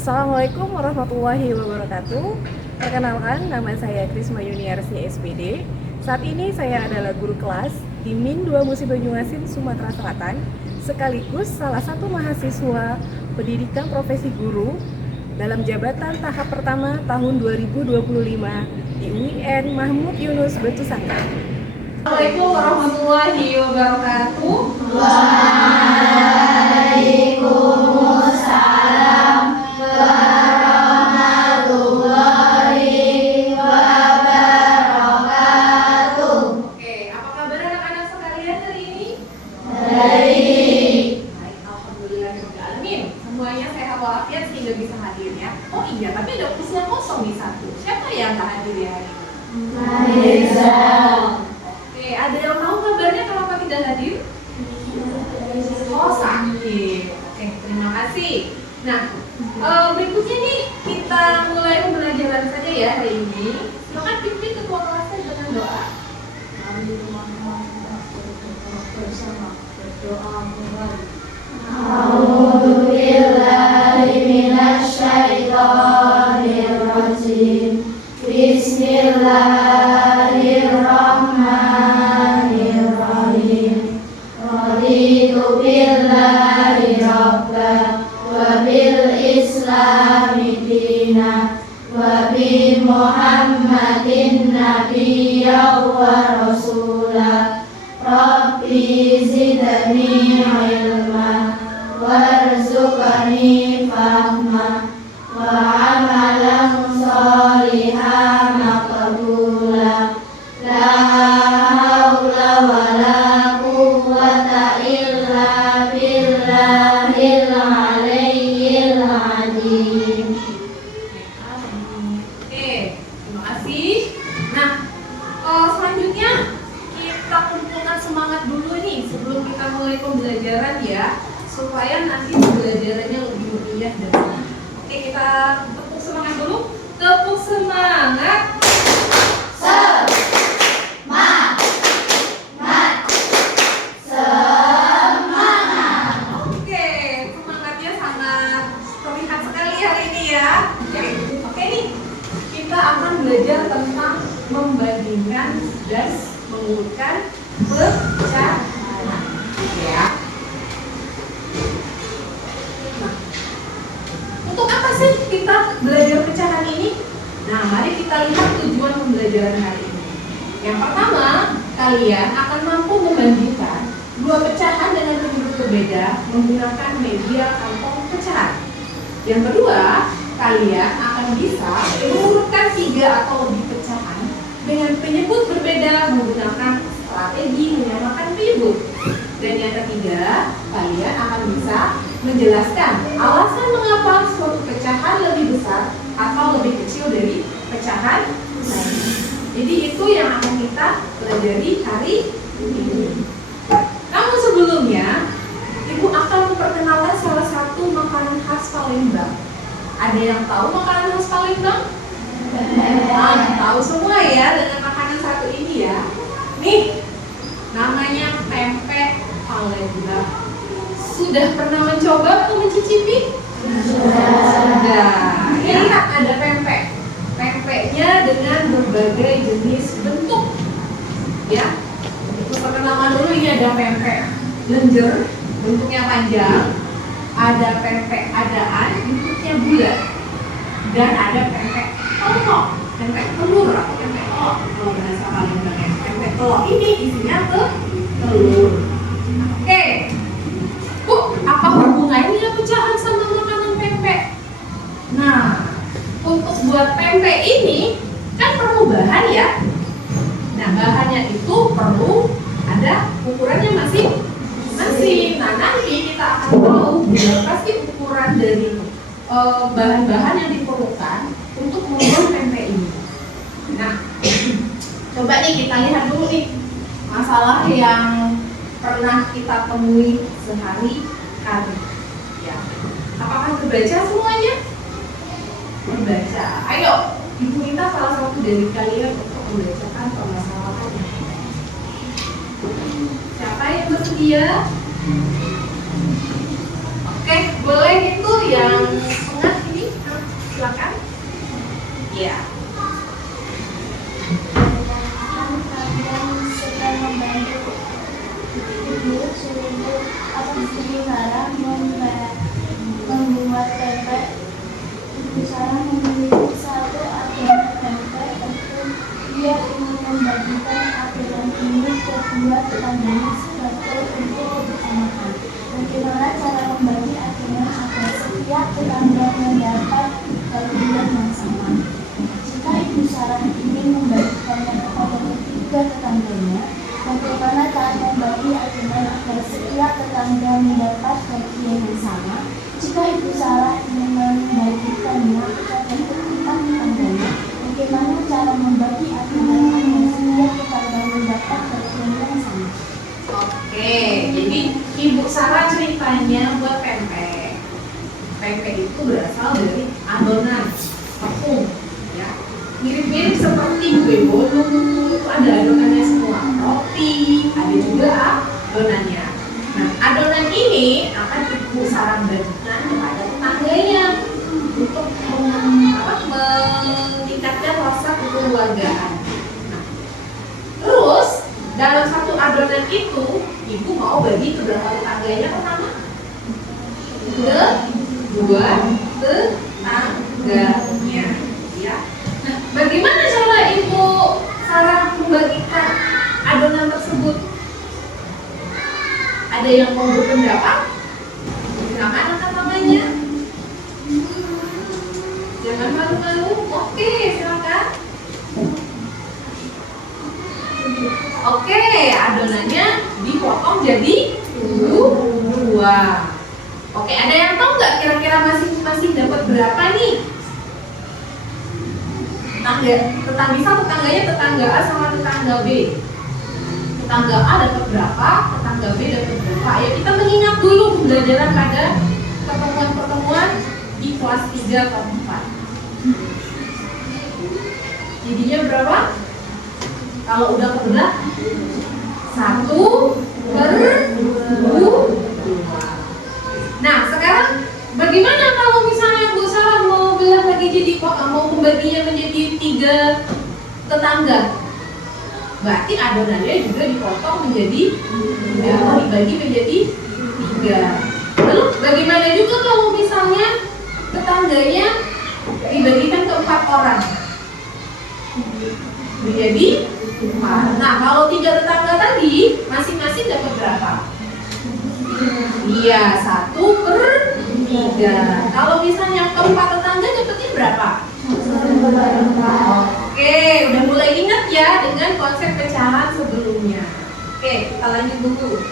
Assalamualaikum warahmatullahi wabarakatuh. Perkenalkan, nama saya Krisma Yuniarsi SPD. Saat ini saya adalah guru kelas di MIN 2 Musi Banyuasin, Sumatera Selatan, sekaligus salah satu mahasiswa pendidikan profesi guru dalam jabatan tahap pertama tahun 2025 di UIN Mahmud Yunus Batu Sanggar. Assalamualaikum warahmatullahi wabarakatuh. Waalaikumsalam warahmatullahi wabarakatuh. Oke, apa kabar anak-anak sekalian hari ini? Baik. Baik, alhamdulillahirobbilalamin. Semuanya sehat walafiat sehingga bisa hadir ya. Oh iya, tapi ada kursinya kosong nih satu. Siapa yang nggak hadir ya hari ini? Mariza. Oke, ada yang tahu kabarnya kenapa tidak hadir? Oh, sakit. Oke, terima kasih. Nah, berikutnya nih kita mulai pembelajaran saja ya hari ini. Silakan pimpin ketua kelasnya dengan doa. A'udzu billahi minasy syaithanir rajim. Bismillahirrahmanirrahim. Raditu billahi rabba wa bil islami dina wa bi Muhammadin nabiyya wa rasula. Rabbi zidni ilma warzuqni fahma wa amalan sholihan maqbula. La haula wa la quwwata illa billahil aliyyil azim. Oke, terima kasih. Nah, selanjutnya kita kumpulkan semangat dulu nih sebelum kita mulai pembelajaran ya, supaya nanti pembelajarannya lebih meriah dan semangat. Oke, kita tepuk semangat dulu. Tepuk semangat. Oke, semangatnya sangat terlihat sekali hari ini ya. Oke nih, kita akan belajar tentang membandingkan dan mengurutkan pecahan. Ya. Nah, untuk apa sih kita belajar pecahan ini? Nah, mari kita lihat tujuan pembelajaran hari ini. Yang pertama, kalian akan mampu membandingkan dua pecahan dengan penyebut berbeda menggunakan media kantong pecahan. Yang kedua, kalian akan bisa mengurutkan 3 atau lebih pecahan dengan penyebut berbeda menggunakan strategi menyamakan penyebut. Dan yang ketiga, kalian akan bisa menjelaskan alasan mengapa suatu pecahan lebih besar atau lebih kecil dari pecahan lain. Jadi itu yang akan kita pelajari hari ini. Namun sebelumnya, Ibu akan memperkenalkan salah satu makanan khas Palembang. Ada yang tahu makanan khas Palembang? Tahu semua ya dengan makanan satu ini ya. Nih, namanya pempek Palembang. Sudah pernah mencoba atau mencicipi? Sudah. Ini lihat ada pempek. Pempeknya dengan berbagai jenis bentuk. Ya. Untuk perkenalan dulu, ini ada pempek lenjer, bentuknya panjang. Ada pempek adaan, bentuknya bulat. Dan ada pempek telok, pempek telur atau pempek telok kalau bahasa Palembang ya. Pempek telok ini isinya telur. Oke, Bu, apa hubungannya pecahan sama makanan pempek? Nah, untuk buat pempek ini kan perlu bahan ya. Nah, bahannya itu perlu ada ukurannya masing-masing. Nah, nanti kita akan tahu berapa sih ukuran dari bahan-bahan yang diperlukan untuk membuat pempek ini. Nah, coba nih kita lihat dulu nih masalah yang pernah kita temui sehari-hari. Ya, apakah terbaca semuanya? Terbaca. Ayo, Ibu minta salah satu dari kalian untuk membacakan permasalahannya. Siapa yang bersedia? Oke, boleh itu yang tengah ini. silakan. Ya. Kalian sedang membantu ibu selibu atau ibu Sarah membuat pempek. Ibu Sarah memiliki satu adonan pempek tentu dia ingin membagikan adonan ini ke dua tetangganya sebagai untuk bersamakan. Bagaimana cara membagi adonan agar setiap tetangga mendapat bagian yang sama? Jika Ibu Sarah ingin membagikannya kepada ketiga tetangganya, bagaimana cara membagi adonan agar setiap tetangga mendapat bagian yang sama? Jika Ibu Sarah ingin membagikannya kepada keempat tetangganya, bagaimana cara membagi adonan agar setiap tetangga mendapat bagian yang sama? Oke, jadi Ibu Sarah ceritanya buat pempek. Pempek itu berasal dari adonan tepung, ya. Mirip-mirip seperti kue bolu, itu ada adonannya semua. Roti, ada juga adonannya. Nah, adonan ini akan Ibu Sarah bagikan kepada tetangganya untuk meningkatkan rasa kekeluargaan. Nah, terus dalam satu adonan itu, ibu mau bagi ke berapa tetangganya pertama? Kedua tetangganya, ya. Nah, bagaimana cara Ibu Sarah membagikan adonan tersebut? Ada yang mau berpendapat? Silakan angkat tangannya. Jangan malu-malu. Oke, silakan. Oke, adonannya dipotong jadi dua. Oke, ada yang tahu nggak kira-kira masing-masing dapat berapa nih? Tetangganya tetangga A sama tetangga B. Tetangga A dapat berapa? Tetangga B dapat berapa? Ya, kita mengingat dulu pembelajaran pada pertemuan-pertemuan di kelas 3 atau 4. Jadinya berapa? Kalau udah kebelah 1/2. Nah, sekarang bagaimana kalau misalnya Bu Sarah mau belah lagi jadi mau membaginya menjadi 3 tetangga? Berarti adonannya juga dipotong menjadi dibagi menjadi 3. Lalu bagaimana juga kalau misalnya tetangganya dibagikan ke 4 orang? Menjadi 4. Nah, kalau 3 tetangga tadi masing-masing dapat berapa? Iya, 1/3. Kalau misalnya keempat tetangga dapatnya berapa? Oke, udah mulai ingat ya dengan konsep pecahan sebelumnya. Oke, kita lanjut dulu.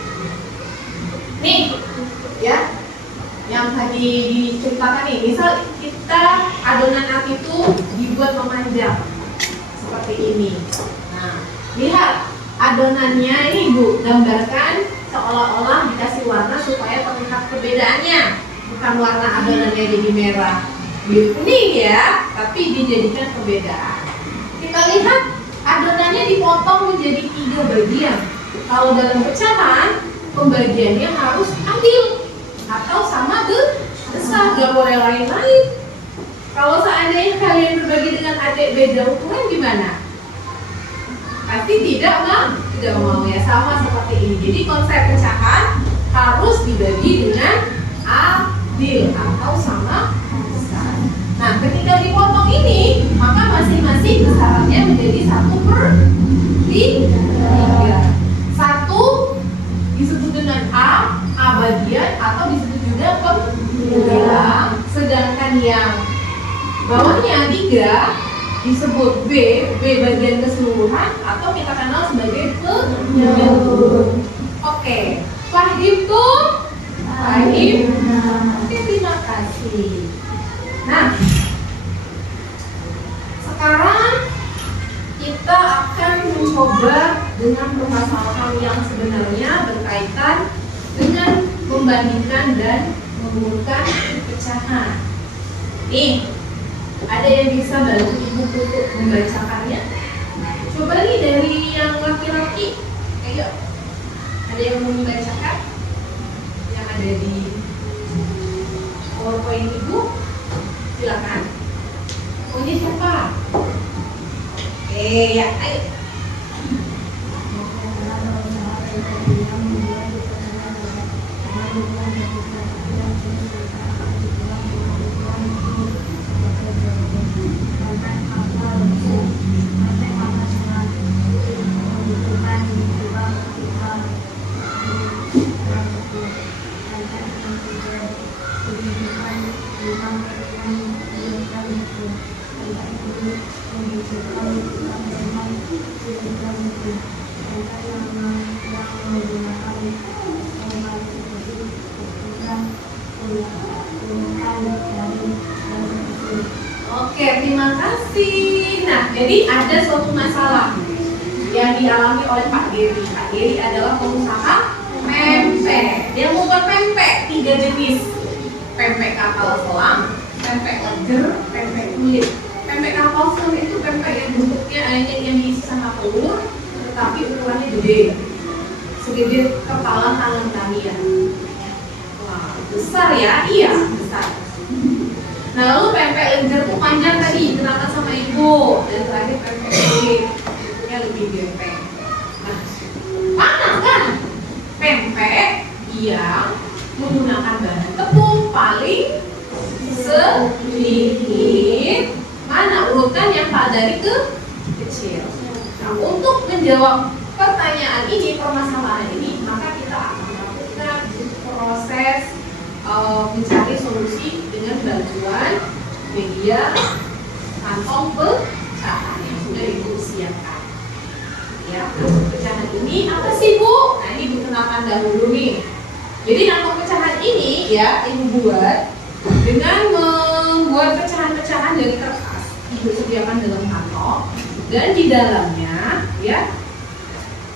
Nih, ya, yang tadi diceritakan nih. Misal kita adonan nasi itu dibuat memanjang seperti ini. Nah, lihat adonannya ini Bu, gambarkan seolah-olah dikasih warna supaya terlihat perbedaannya. Bukan warna adonannya jadi merah, biru kuning ya, tapi dijadikan perbedaan. Kita lihat adonannya dipotong menjadi 3 bagian. Kalau dalam pecahan, pembagiannya harus adil atau sama besar, gak boleh lain-lain. Kalau seandainya kalian berbagi dengan adik beda ukuran gimana? Pasti tidak mau ya, sama seperti ini. Jadi konsep pecahan harus dibagi dengan adil atau sama besar. Nah, ketika dipotong ini, maka masing-masing besarannya menjadi 1/3. 1 disebut dengan A bagian atau disebut juga pembilang. Sedangkan yang bawahnya 3 disebut B bagian keseluruhan atau kita kenal sebagai penyambung. Oke, paham tuh? Paham? Oke, terima kasih. Nah, sekarang kita akan mencoba dengan permasalahan yang sebenarnya berkaitan dengan membandingkan dan mengumpulkan pecahan. Nih, ada yang bisa bantu ibu untuk membacakannya? Coba nih dari yang laki-laki, ayo. Ada yang mau membacakan? Yang ada di PowerPoint ibu, silakan. Ya, ayo. Oke, terima kasih. Nah, jadi ada suatu masalah yang dialami oleh Pak Geri. Pak Geri adalah pengusaha pempek. Dia membuat pempek 3 jenis. Pempek kapal selam, pempek leger, pempek kulit. Pempek kapal selam itu pempek yang bentuknya yang diisi sama telur, tetapi ukurannya gede. Segede kepala tangan kalian. Wah, besar ya? Iya, besar. Nah, lalu pempek leger itu panjang tadi, kenakan sama ibu. Dan terakhir pempek kulit, bentuknya lebih gepeng. Nah, mana kan pempek yang menggunakan bahan tepung paling sedikit? Mana urutkan yang tak dari ke kecil? Nah, untuk menjawab pertanyaan ini, permasalahan ini, maka kita akan melakukan proses mencari solusi dengan bantuan media kantong pecahan yang sudah ibu siapkan. Ya, pecahan ini apa sih Bu? Nah, ini dikenalkan dahulu nih. Jadi kantong pecahan ini ya ibu buat dengan membuat pecahan-pecahan dari kertas. Ibu sediakan dalam kantong dan di dalamnya ya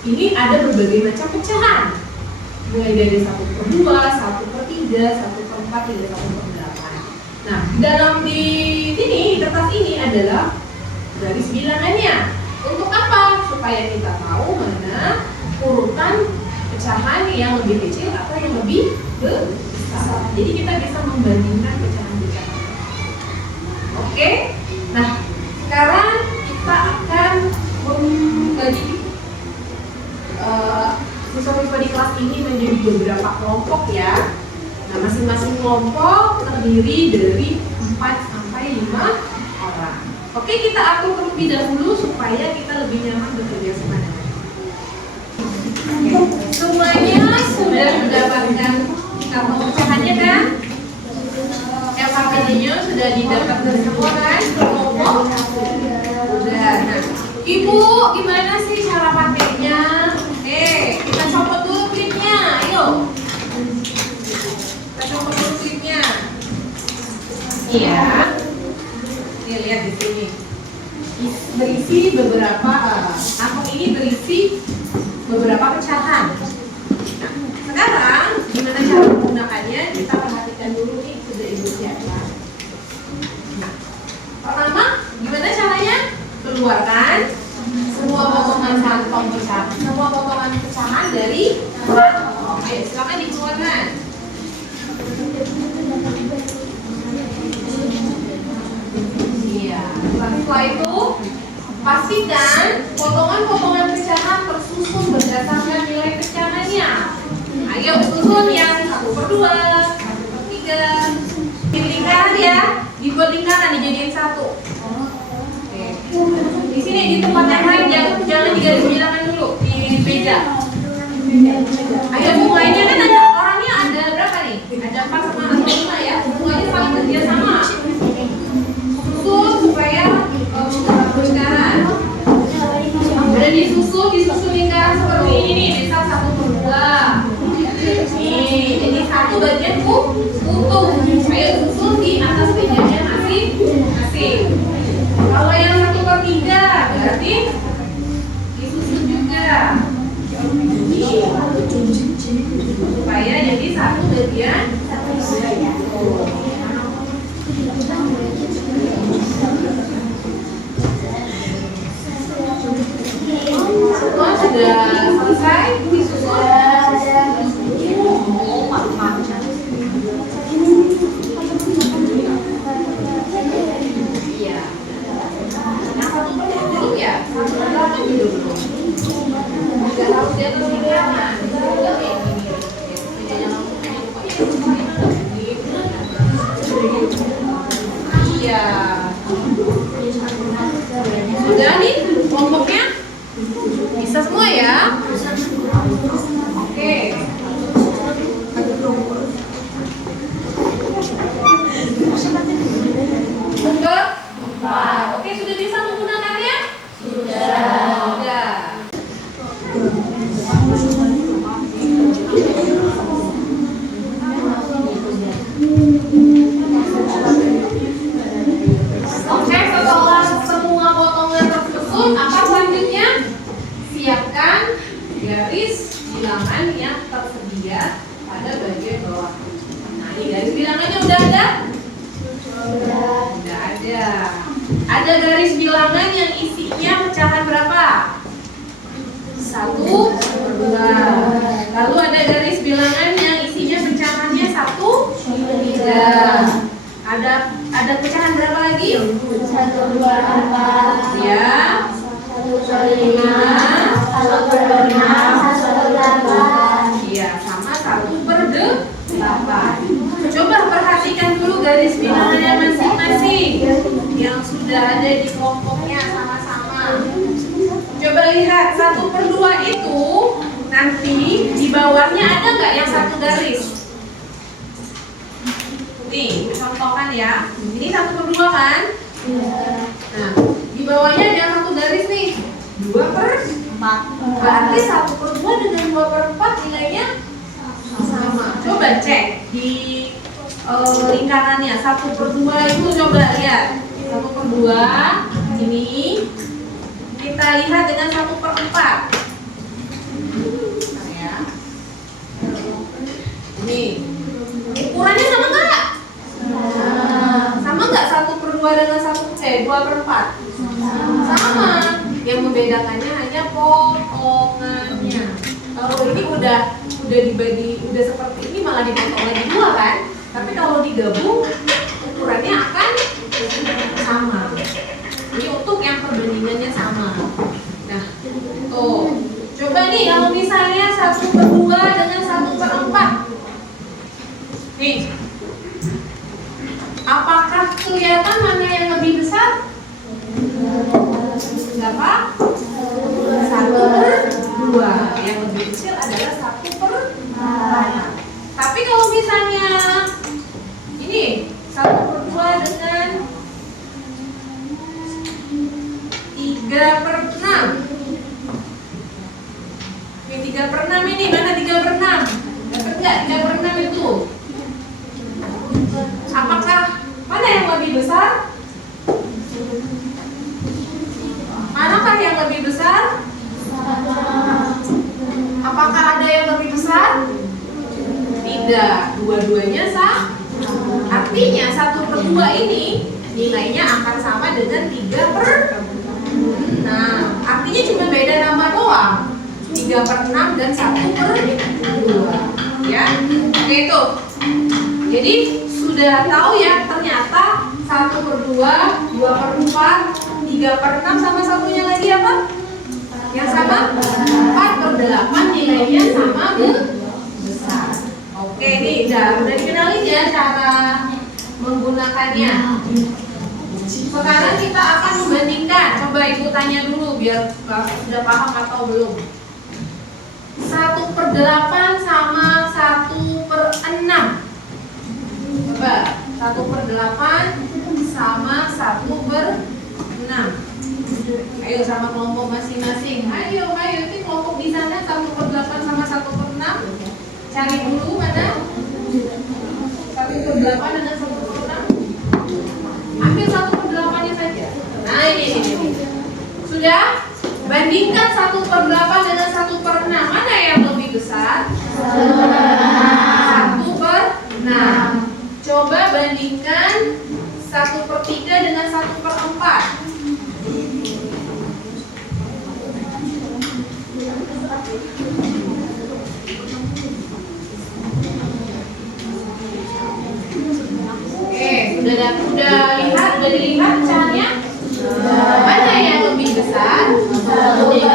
ini ada berbagai macam pecahan. Mulai dari 1/2, 1/3, 1/4 hingga 1/8. Nah, di kertas ini adalah garis bilangannya. Untuk apa? Supaya kita tahu mana urutan pecahan yang lebih kecil atau yang lebih besar. Jadi kita bisa membandingkan pecahan-pecahan. Oke? Nah, sekarang kita akan membagi siswa-siswa di kelas ini menjadi beberapa kelompok ya. Nah, masing-masing kelompok terdiri dari 4 sampai 5 orang. Oke, kita atur terlebih dahulu supaya kita lebih nyaman bekerja sama. Oke. Semuanya sudah mendapatkan kantong pecahannya kan? LKPD-nya sudah didapatkan semua kan? Kelompok? Sudah. Nah, Ibu, gimana sih cara pakainya? Kita copot dulu klipnya, ayo. Kita copot dulu klipnya. Iya. Nih lihat di sini. Berisi beberapa kantong ini berisi beberapa pecahan. Nah, sekarang gimana cara menggunakannya? Kita perhatikan dulu nih sudah ibu siapkan. Nah, pertama gimana caranya? Keluarkan semua potongan kantong pecahan, semua potongan pecahan dari kantong. Oke, silakan dikeluarkan. Iya. Setelah itu pastikan potongan-potongan pecahan tersusun berdasarkan nilai pecahannya. Ayo susun yang 1/2, 1/3. Di lingkaran ya, dibuat lingkaran dijadiin satu. Di sini di tempat yang lain jangan digaris bilangan dulu di meja. Ayo bunganya kan ada orangnya ada berapa nih? Ada 4 sama 5 ya. Bunganya saling kerja sama. Susun supaya lingkaran. Udah disusun lingkaran seperti ini nih. Misal 1/2. Nih, jadi satu bagian utuh. Ayo susun di atas mejanya masing-masing. Kalau yang 1/3 berarti disusun juga supaya jadi satu bagian. Semua sudah selesai disusun. Iya. Yang 1/3 dulu ya. 1/3 Nggak harus di atas pinggirannya. Iya. Sudah nih kelompoknya? Bisa semua ya? Oke. Oke, sudah bisa menggunakannya? Sudah. Oke, setelah semua potongan tersusun, apa selanjutnya? Siapkan garis bilangan yang tersedia pada bagian bawah. Nah, ini garis bilangannya udah ada? Udah ada. Ada garis bilangan yang isinya pecahan berapa? 1/2. Lalu ada garis bilangan yang isinya pecahannya 1/3. Ada pecahan berapa lagi? 1/4. Ya. 1/5. 1/6. Iya, sama 1/8. Coba perhatikan dulu garis bilangannya masing-masing yang sudah ada di kelompoknya sama-sama. Coba lihat 1/2 itu nanti di bawahnya ada nggak yang satu garis? Nih, contohkan ya. Ini 1/2 kan? Nah, di bawahnya ada yang satu garis nih. 2/4. Berarti 1/2 dengan 2/4 nilainya sama. Coba cek di lingkarannya 1/2 itu, coba lihat 1/2 ini kita lihat dengan 1/4. Nah, ya. Ini ukurannya sama nggak? Sama nggak 1/2 dengan 2/4? Sama. Yang membedakannya hanya potongannya. Kalau ini udah dibagi, udah seperti ini malah dipotong lagi 2 kan? Tapi kalau digabung ukurannya akan sama. Ini untuk yang perbandingannya sama. Nah, tuh. Coba nih kalau misalnya 1/2 dengan 1/4. Nih. Apakah kelihatan mana yang lebih besar? Berapa? 1/2. Yang lebih kecil adalah 1/4. Tapi kalau misalnya ini 1/2 dengan 3/6. Ini 3/6 ini, mana 3/6? Dapat nggak 3/6 itu? Apakah mana yang lebih besar? Manakah yang lebih besar? Apakah ada yang lebih besar? Tidak, dua-duanya sama. Artinya 1/2 ini nilainya akan sama dengan 3/6. Artinya cuma beda nama doang. 3/6 dan 1/2. Ya, oke itu. Jadi sudah tahu ya, ternyata 1/2, 2/4, 3/6 sama satunya lagi apa? Yang sama? 4/8 nilainya sama besar. Oke nih, udah dikenalin ya cara menggunakannya. Sekarang kita akan membandingkan. Coba ibu tanya dulu biar sudah paham atau belum. 1/8 sama 1/6. Coba 1/8 sama 1/6. Ayo sama kelompok masing-masing. Ayo ini kelompok di sana 1/8 sama 1/6. Cari dulu mana 1/8 dengan 1/6. Ambil 1/8-nya saja. Nah ini. Sudah? Bandingkan 1/8 dengan 1/6. Mana yang lebih besar? 1/6. Coba bandingkan 1/3 dengan 1/4. Oke, udah dilihat pecahannya? Mana yang lebih besar? 1/3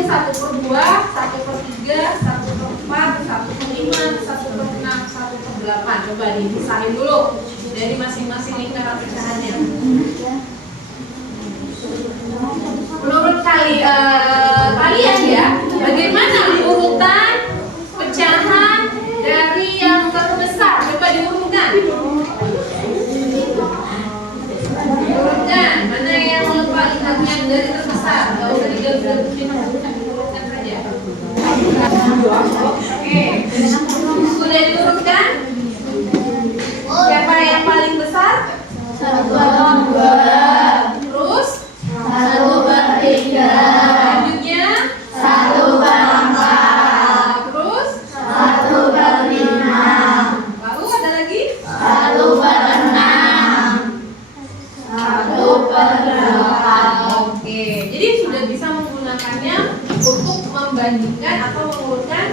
itu 1/2, 1/3, 1/4, 1/5, 1/6, 1/8. Coba dipisahin dulu dari masing-masing lingkaran pecahannya. Menurut kalian ya, bagaimana urutan pecahan dari yang terbesar? Coba diurutkan. Urutkan, mana yang paling bagian dari terbesar? Kalau usah digaris-garisin, urutkan saja. Oke, sudah diurutkan? Siapa yang paling besar? 1/2, Terus? 1/3, Selanjutnya? 1/4, Terus? 1/5, Lalu ada lagi? 1/6, 1/8. Oke, jadi sudah bisa menggunakannya untuk membandingkan atau mengurutkan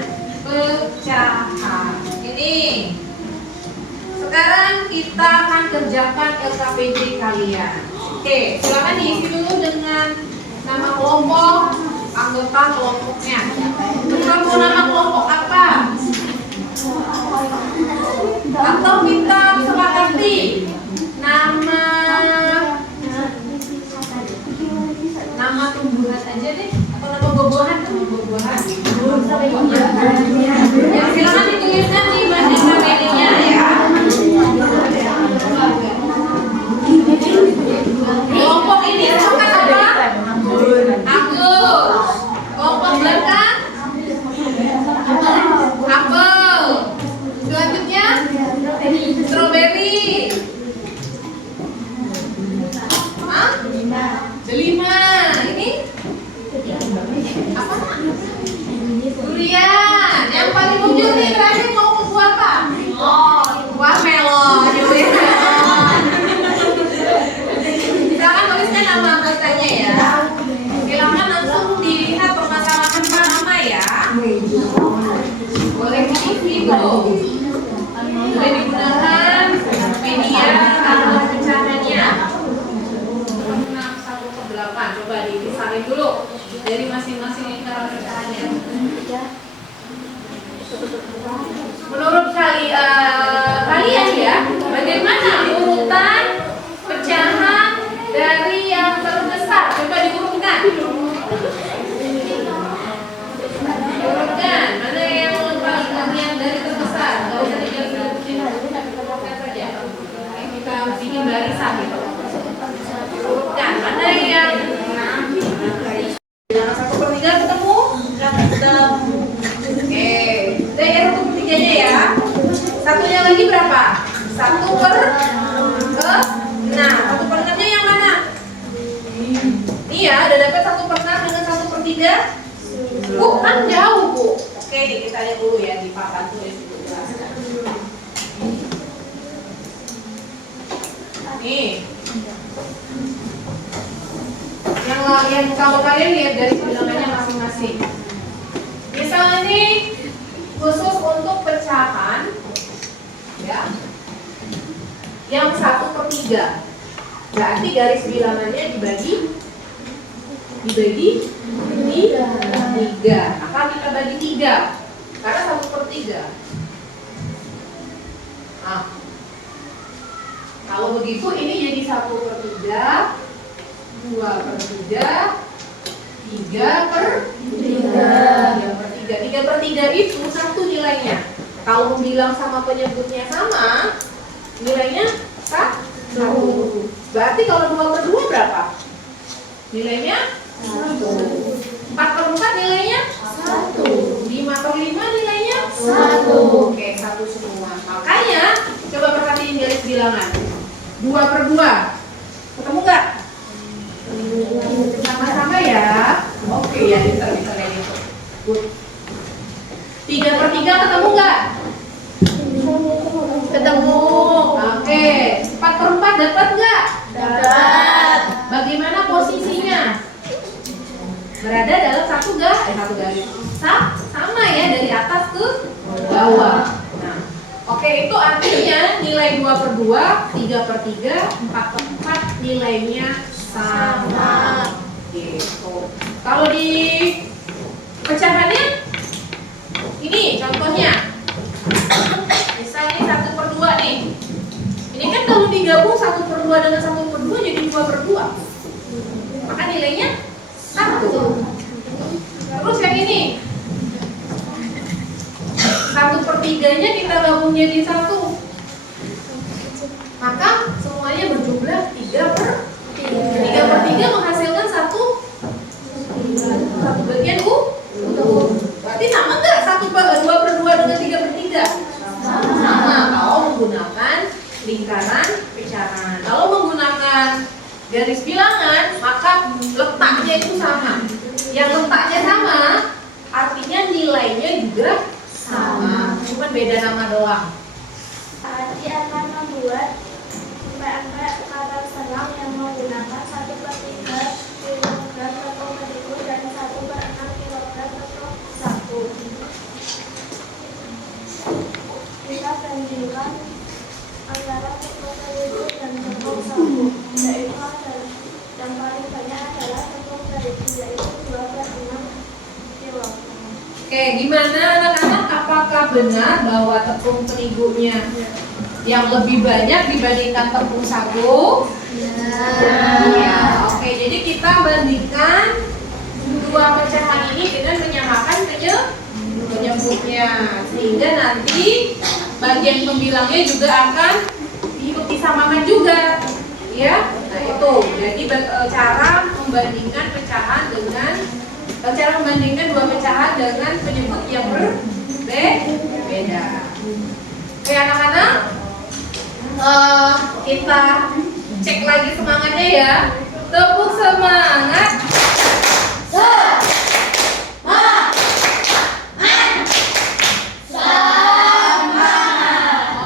pecahan. Ini. Sekarang kita akan kerjakan LKPD kalian. Oke, silakan diisi dulu dengan nama kelompok, anggota kelompoknya. Kamu nama kelompok apa? Atau kita sepakati nama tumbuhan aja deh, atau nama buah-buahan, Ya, silakan dituliskan di LKPD-nya ya. Kelompok ini sepakat apa? Agus. Kelompok belakang? Apel. Selanjutnya? Strawberry. Hah? Delima. Ini? Apa? Durian. Yang paling ujung nih terakhir mau buah apa? Buah melon. Silakan tuliskan nama anggotanya ya. Silakan langsung dilihat permasalahan Pak nama ya. Boleh di video. Boleh digunakan media atau pecahannya. 6/1/8. Coba dipisahin dulu dari masing-masing lingkaran pecahannya. Menurut kalian ya, bagaimana urutan pecahan dari yang terbesar? Coba diurutkan. Urutkan, mana yang paling bagian dari terbesar? Gak usah digaris-garisin, urutkan saja. Kita bikin barisan gitu. Urutkan, mana yang yang 1/3 ketemu? Oke, udah ya 1/3-nya ya. Satunya lagi berapa? 1/6. 1/6-nya yang mana? Ini ya, udah dapat 1/6 dengan 1/3. Bu, kan jauh Bu. Oke, kita lihat dulu ya di papan tulis itu jelaskan. Nih. Yang kalau kalian lihat dari bilangannya masing-masing. Misalnya ini khusus untuk pecahan ya. Yang 1/3. Berarti garis bilangannya dibagi 3. Akan kita bagi 3 karena 1/3. Nah, kalau begitu ini jadi 1/3, 2/3, 3/3. 3/3 itu satu nilainya. Kalau bilang sama penyebutnya sama, nilainya 1. Berarti kalau 2/2 berapa? Nilainya 1. 4/4 nilainya 1. 5/5 nilainya 1. Oke, 1 semua. Makanya coba perhatiin garis bilangan. 2/2. Ketemu nggak? Sama-sama ya. Oke ya, bisa kayak gitu. Good. 3/3 ketemu nggak? Ketemu. Oke. 4/4 dapat nggak? Dapat. Bagaimana posisinya? Berada dalam satu garis. Sama ya, dari atas ke bawah. Nah, oke, itu artinya nilai 2/2, 3/3, 4/4 nilainya sama. Gitu. Kalau di digabung 1/2 dengan 1/2 jadi 2/2. Maka nilainya 1. Terus yang ini 1/3-nya kita gabung jadi 1. Maka semuanya berjumlah 3/3 menghasilkan 1 bagian utuh. Berarti sama nggak 2/2 dengan 3/3? Sama kalau menggunakan lingkaran pecahan. Kalau menggunakan garis bilangan, maka letaknya itu sama. Yang letaknya sama, artinya nilainya juga sama, cuma beda nama doang. Arti akan membuat pempek kapal selam yang menggunakan 1/3 kilogram tepung terigu dan 1/6 kilogram tepung sagu. Kita bandingkan antara tepung terigu dan tepung sagu, yaitu yang paling banyak adalah tepung terigu, yaitu 2/6 kilogram. Oke, gimana anak-anak? Apakah benar bahwa tepung terigunya yang lebih banyak dibandingkan tepung sagu? Iya. Oke, jadi kita bandingkan dua pecahan ini dengan menyamakan penyebutnya, sehingga nanti bagian pembilangnya juga akan ikut disamakan juga, ya. Nah itu, jadi cara membandingkan dua pecahan dengan penyebut yang berbeda. Oke anak-anak, kita cek lagi semangatnya ya. Tepuk semangat.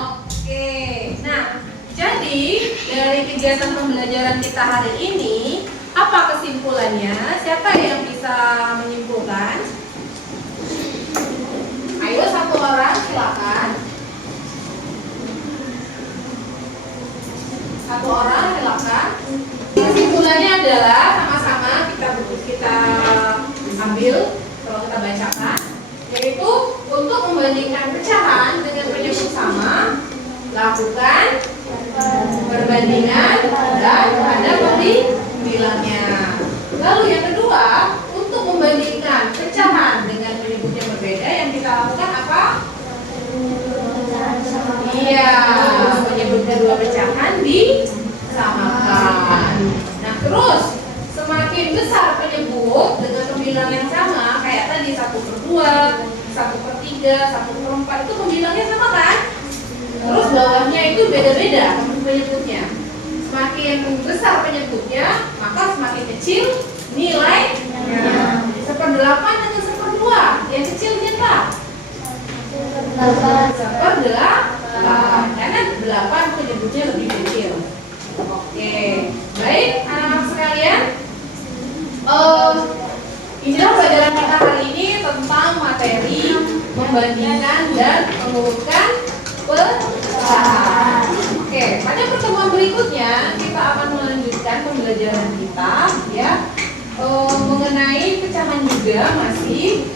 Oke, nah jadi dari kegiatan pembelajaran kita hari ini, apa kesimpulannya? Siapa yang bisa menyimpulkan? Ayo satu orang silakan. Satu orang silakan. Kesimpulannya adalah sama-sama kita ambil kalau kita bacakan, yaitu untuk membandingkan pecahan dengan penyebut sama, lakukan perbandingan dan ada pembilangnya. Lalu yang kedua, untuk membandingkan pecahan dengan penyebut yang berbeda, yang kita lakukan apa? Iya, penyebut kedua pecahan disamakan. Nah terus semakin besar penyebut dengan pembilang yang sama, kayak tadi 1/2, 1/3, 1/4 itu pembilangnya sama kan? Terus bawahnya itu beda-beda penyebutnya. Semakin besar penyebutnya, maka semakin kecil nilainya. 1/8 dengan 1/2, yang kecil berapa? 1/8, karena 8 penyebutnya lebih kecil. Oke, baik anak-anak sekalian. Inilah pelajaran kita hari ini tentang materi membandingkan dan mengurutkan pecahan. Oke, pada pertemuan berikutnya kita akan melanjutkan pembelajaran kita ya mengenai pecahan juga masih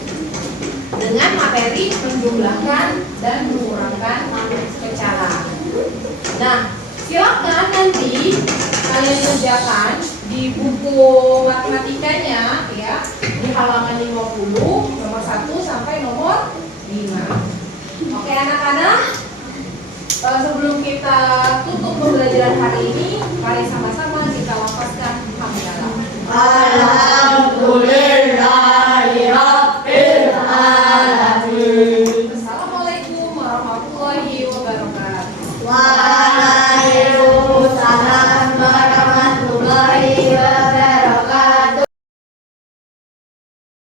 dengan materi menjumlahkan dan mengurangkan pecahan. Nah, silakan nanti kalian kerjakan di buku matematikanya ya di halaman 50 nomor 1 sampai nomor 5. Oke anak-anak, sebelum kita tutup pembelajaran hari ini, mari sama-sama kita lafazkan hamdalah.